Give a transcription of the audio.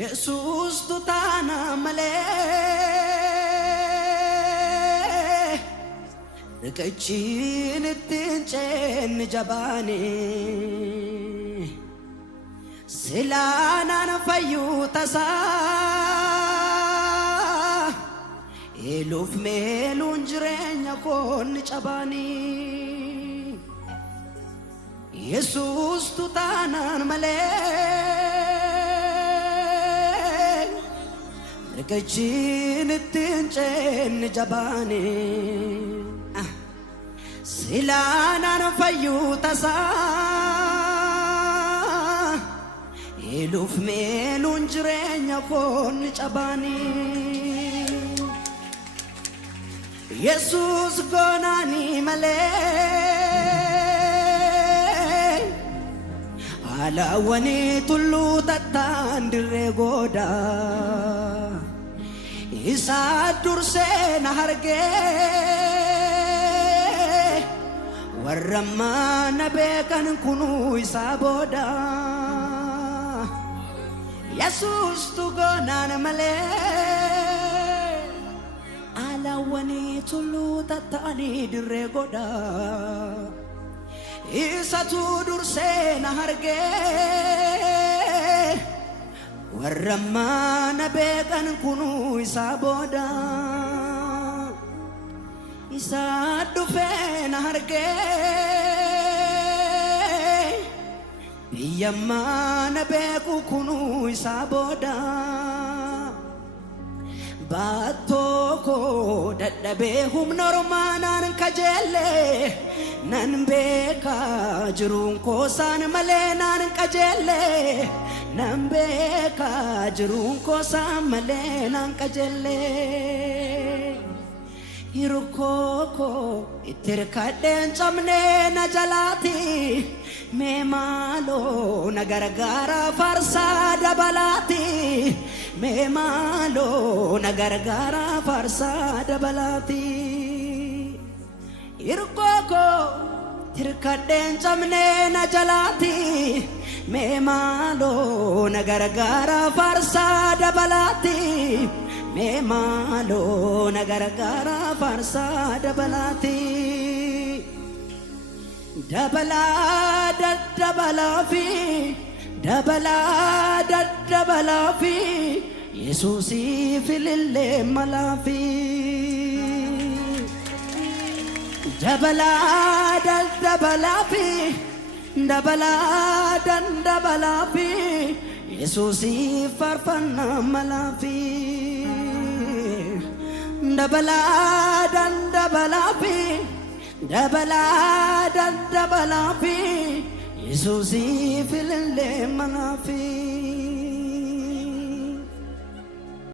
Yesus tutana male Rikachin tinchen jabani Silana na fayutasa Eluf melun jirenya kon chabani Yesus tutana male Rikachin tinchen jabani Silana na fayutasa Eluf melun jirenya kon chabani Jesus gonani male Ala wani tullu tatandire goda Isa durse na harge Warramma na bekan kunu isa boda Jesus tu gonan male Ala wani tullu tatani dire goda Isa tu durse na harge Warramma na bekan kunu isa boda Isa dufe na harge Biyamma na beku kunu isa boda Batoko daddabe humnormanan kajelle Nan beka jirun kosan male nan kajelle Nan beka jirun kosan male nan kajelle Hirukoko itirkaden chamne na jalati Me malo na gargara farsa dabalati Me malo na gargara farsa dabalati Hirukoko itirkaden chamne na jalati Me malo na gargara farsa dabalati Me malo na gargara farsa dabalati Dabala dabala fi Yesusi filille malafi Dabala fi Yesusi farfanna malafi Dabala fi Yesusi filille malafi